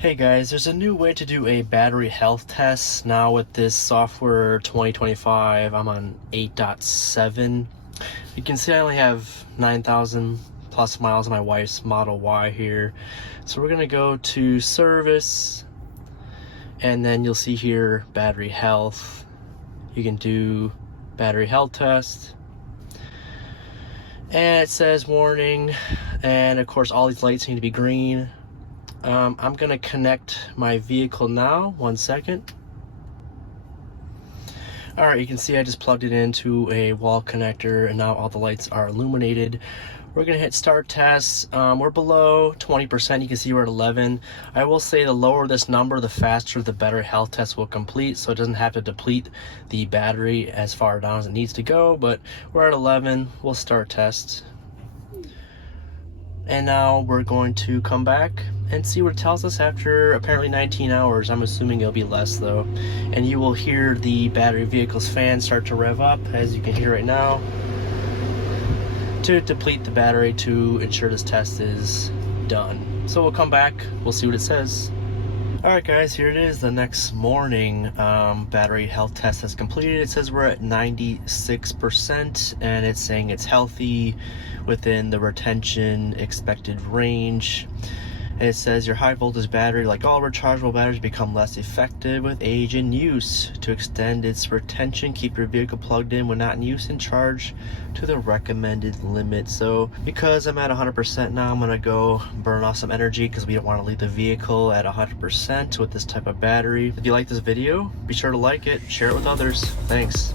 Hey guys, there's a new way to do a battery health test. Now with this software 2025, I'm on 8.7. You can see I only have 9,000 plus miles on my wife's Model Y here. So we're gonna go to service, and then you'll see here battery health. You can do battery health test. And it says warning, and of course all these lights need to be green. I'm gonna connect my vehicle now, 1 second. All right, you can see I just plugged it into a wall connector and now all the lights are illuminated. We're gonna hit start test. We're below 20%, you can see we're at 11. I will say the lower this number, the faster the better health test will complete, so it doesn't have to deplete the battery as far down as it needs to go, but we're at 11, we'll start test. And now we're going to come back and see what it tells us after apparently 19 hours. I'm assuming it'll be less though. And you will hear the battery vehicle's fan start to rev up, as you can hear right now, to deplete the battery to ensure this test is done. So we'll come back, we'll see what it says. Alright guys, here it is, the next morning. Battery health test has completed. It says we're at 96% and it's saying it's healthy, within the retention expected range. And it says your high voltage battery, like all rechargeable batteries, become less effective with age and use. To extend its retention, keep your vehicle plugged in when not in use and charge to the recommended limit. So because I'm at 100% now, I'm gonna go burn off some energy because we don't want to leave the vehicle at 100% with this type of battery. If you like this video, be sure to like it, share it with others. Thanks.